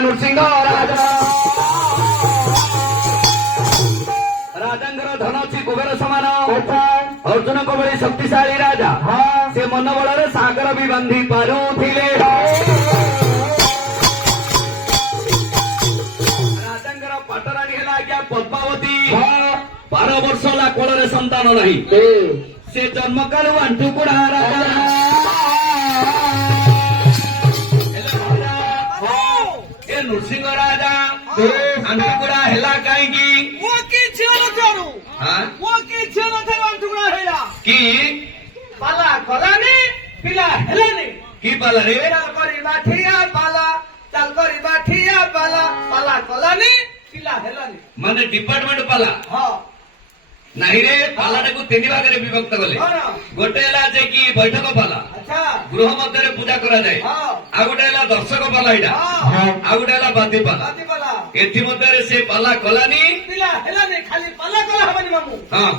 नृसिंह राजा राजांकर धन अच्छी कुबेर समान अर्जुन को बड़ी शक्तिशाली राजा से मन बल सागर भी बांधि पारुथिले राजांकर पाटराणी है आज्ञा पद्मावती 12 वर्ष होला कोଳରେ संतान नहीं से जन्म कालू आंठू कुड़ा राजा ए नृसिंह राजा आंठू कुड़ा हेला काईकी कि पाला कलानी पिला हेलानी की पाला रे करिबा ठिया पाला चाल करिबा ठिया पाला पाला कलानी पिला हेलानी माने डिपार्टमेंट पाला हां नहीं रे पालाटा को 3 भाग रे विभक्त कले गोटे हला जे कि बैठक पाला अच्छा गृह मध्य रे पूजा करा जाए आ गोटे हला दर्शक पाला इडा आ गोटे हला बादी पाला एथि मध्य रे से पाला कलानी पिला हेलानी खाली पाला कला हबनी मामू हां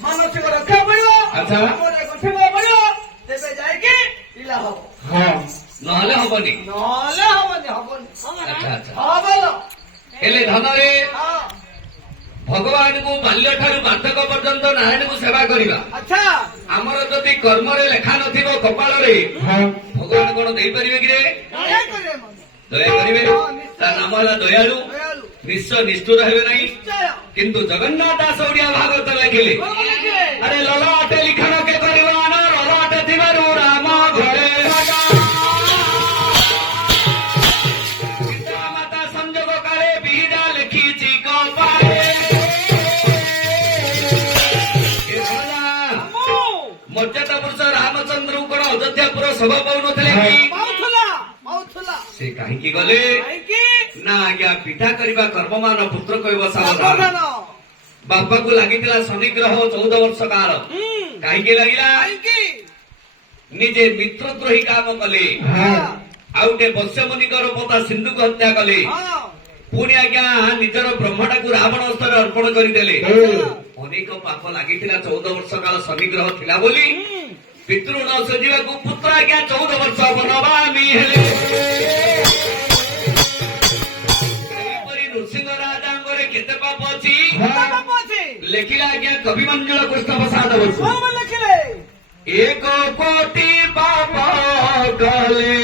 मानसिक रक्षा पड़ो अच्छा गठिबो पड़ो तेबे जाय के पिला हो हां नहले हबनी हबनी अच्छा अच्छा हां बोलो एले धन रे हां भगवान को बाल्य ठारू बाधक पर्यंत नारायण को सेवा करवा अच्छा आमर जदि कर्म रे लेखा नथिबो कपाल रे भगवान कोन देई परिबे कि रे दया करे दया करिवे ता नाम हला दयालु निश्चय निष्ठुर हेबे नहीं किंतु जगन्नाथ दास ओडिया भागवत लिखिले अरे ललाटे लिखन के करवान ललाटे थिबारु राम घरे पिता माता संजोग काले बिहिदा लिखिछि कपाले मर्यादा पुरुष रामचंद्र को अयोध्यापुर सभा पाउनथिले कि से कहीं गले ना आज्ञा पिता करवा कर्ममान पुत्र कहब सावधान बापा को लगी शनिग्रह 14 वर्ष काल कहीं लगिला निजे मित्रद्रोही काम कले आउटे वश्यमुनिकर पता सिंधु को हत्या कले पुणी आज्ञा निजर ब्रह्मटा को रावण स्तर अर्पण करदेले अनेक पाप लगी 14 वर्ष काल शनिग्रह थिला बोली पितृण सजीवा को पुत्र आज्ञा 14 वर्ष बनवामी हेले नृसिंह राजा केते पाप अच्छी लिखिला आज्ञा कवि मंजुल कृष्ण प्रसाद बसु एक कोटि पाप कले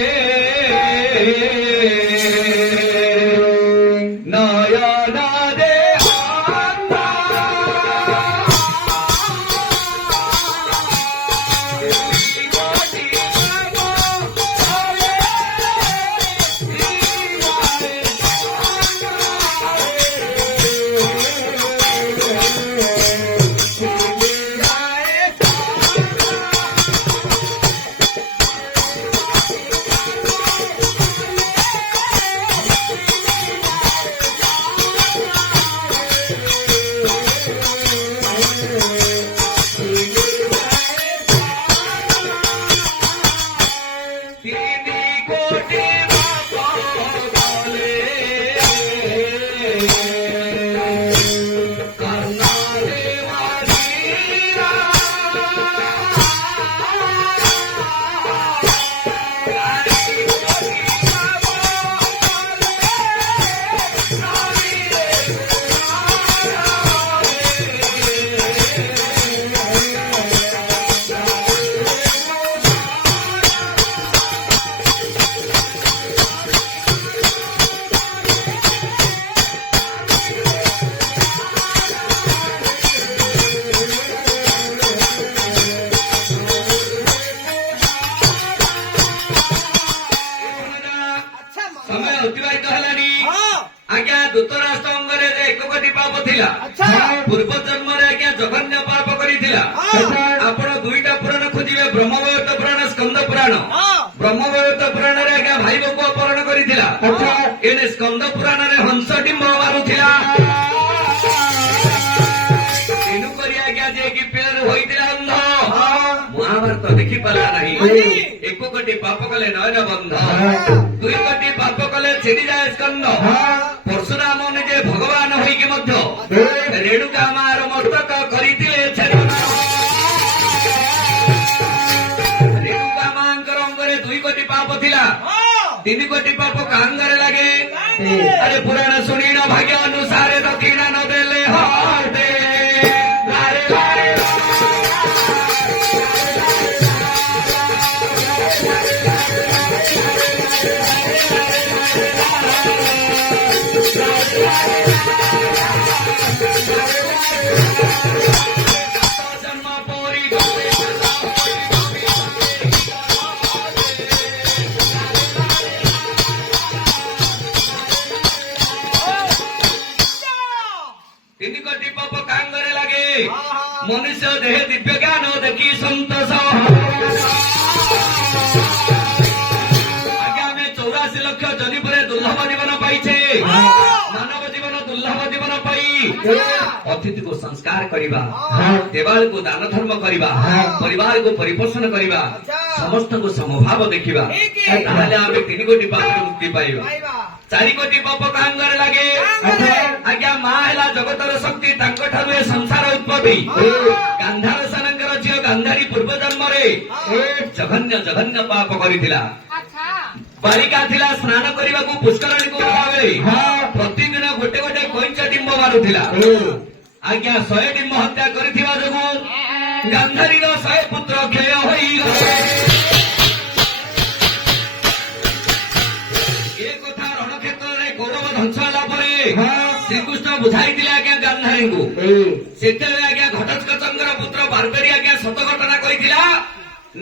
नयन दे पूर्व जन्म आज्ञा जघन्य पाप कर आपण 2टा पुराण खोजे ब्रह्मवैवर्त पुराण स्कंद पुराण ब्रह्मवैवर्त पुराण आज्ञा भाई को अपहरण कर स्कंद पुराण हंस डिंब मारुला तेणुक आज्ञा जे कि पेड़ होता अंध महाभारत देखी पारा नहीं 1 कोटी पाप कले नयन बंध 2 कोटी पाप कले छेड़ी जाए स्कंद परशुराम निजे भगवान होइकी रेणुका मार मस्तक करथिले रेणुका मांकर अंगरे 2 कोटी पाप थिला 3 कोटी पाप कांगरे लागे अरे पुराण शुणी न भाग्य अनुसारे दक्षिण न देले हटे लारे लारे जन्म पोरी ତିନି କୋଟି ପାପ କାଙ୍ଗରେ ଲାଗେ ମନୁଷ୍ୟ ଦେହ ଦିବ୍ୟ ଜ୍ଞାନ ଦେଖି ସନ୍ତୋଷ ଆଜ୍ଞା ଆମେ 84 ଲକ୍ଷ ଜନି ପରେ ଦୁର୍ଲଭ ଜୀବନ ପାଇଛେ ମାନବ ଜୀବନ ଦୁର୍ଲଭ ଜୀବନ ପାଇ ଅତିଥିକୁ ସଂସ୍କାର କରିବା ଦେବାଳକୁ ଦାନ ଧର୍ମ କରିବା ପରିବାରକୁ ପରିପୋଷଣ କରିବା ସମସ୍ତଙ୍କୁ ସମଭାବ ଦେଖିବା ତାହେଲେ ଆମେ 3 କୋଟି ପାପରୁ ମୁକ୍ତି ପାଇବା 4 କୋଟି ପାପ କାଙ୍ଗରେ ଲାଗେ ଆଜ୍ଞା ମା ହେଲା ଜଗତର ଶକ୍ତି ତାଙ୍କଠାରୁ ଏ ସଂସାର ଉତ୍ପତ୍ତି ଗାନ୍ଧାର ସେନଙ୍କର ଝିଅ ଗାନ୍ଧାରୀ ପୂର୍ବ ଜନ୍ମରେ ଜଘନ୍ୟ ଜଘନ୍ୟ ପାପ କରିଥିଲା ବାଳିକା ଥିଲା ସ୍ନାନ କରିବାକୁ ପୁଷ୍କରଣୀକୁ ଗଲାବେଳେ ପ୍ରତିଦିନ ଗୋଟେ ଗୋଟେ କଇଁଚ ଡିମ୍ବ ମାରୁଥିଲା ଆଜ୍ଞା 100 ଡିମ୍ବ ହତ୍ୟା କରିଥିବା ଯୋଗୁଁ ଗାନ୍ଧାରୀର 100 ପୁତ୍ର କ୍ଷୟ ହୋଇଗଲେ ଏ କଥା ରଣକ୍ଷେତ୍ରରେ ଗୌରବ ଧ୍ୱଂସ ହେଲା ପରେ ଶ୍ରୀକୃଷ୍ଣ ବୁଝାଇଥିଲେ ଆଜ୍ଞା ଗାନ୍ଧାରୀଙ୍କୁ ସେତେବେଳେ ଆଜ୍ଞା ଘଟୋତ୍କଚଙ୍କର ପୁତ୍ର ବାର୍ବେରୀ ଆଜ୍ଞା ସତ ଘଟଣା କହିଥିଲା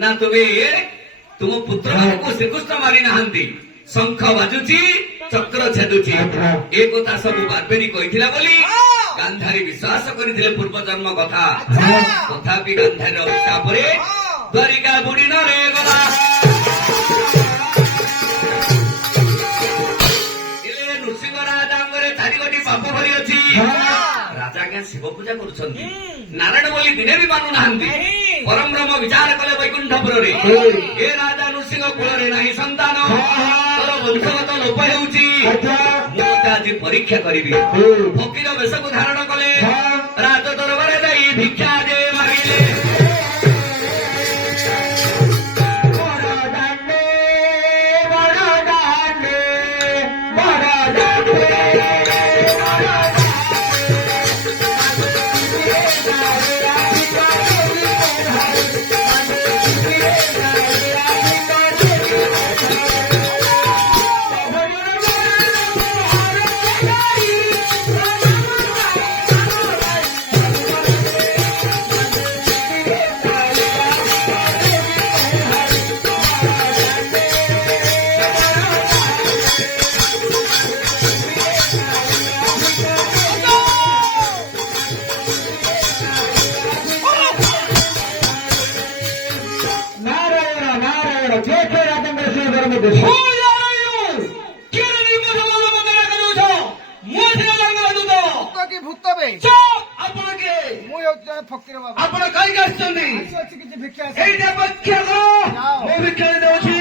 ନା ତୁମ ପୁତ୍ରମାନଙ୍କୁ ଶ୍ରୀକୃଷ୍ଣ ମାରି ନାହାନ୍ତି ଶଙ୍ଖ ବାଜୁଛି ଚକ୍ର ଛେଦୁଛି ଏ କଥା ସବୁ ବାର୍ବେରୀ କହିଥିଲା ବୋଲି ଗାନ୍ଧାରୀ ବିଶ୍ୱାସ କରିଥିଲେ ପୂର୍ବ ଜନ୍ମ କଥା ତଥାପି ଗାନ୍ଧାରୀର ଅଭିଶାପରେ ଦ୍ୱାରିକା ବୁଡି ନରେ ଗଲା ନୃସିଂହ ରାଜାଙ୍ଗରେ 4 କୋଟି ପାପ ଭରି ଅଛି ରାଜା ଆଜ୍ଞା ଶିବ ପୂଜା କରୁଛନ୍ତି ନାରାୟଣ ବୋଲି ଦିନେ ବି ମାନୁନାହାନ୍ତି ପରମ ବ୍ରହ୍ମ ବିଚାର କଲେ ବୈକୁଣ୍ଠପୁରରେ ଏ ରାଜା ନୃସିଂହ କୂଳରେ ନାହିଁ ସନ୍ତାନ ତୋର ବଂଶଗତ ଲୋପ ହେଉଛି ମୁଁ ତତେ ଆଜି ପରୀକ୍ଷା କରିବି ଫକୀର ବେଶକୁ ଧାରଣ କଲେ ରାଜ ଦରବାରେ ଯାଇ ଭିକ୍ଷା ଯେ ମାଗିଲେ ଆପଣ କାହିଁକି ଆସିଛନ୍ତି? କିଛି ଭିକ୍ଷା ଏଇଟା ଭିକ୍ଷା କର ମୁଁ ଭିକ୍ଷା ଦେଉଛି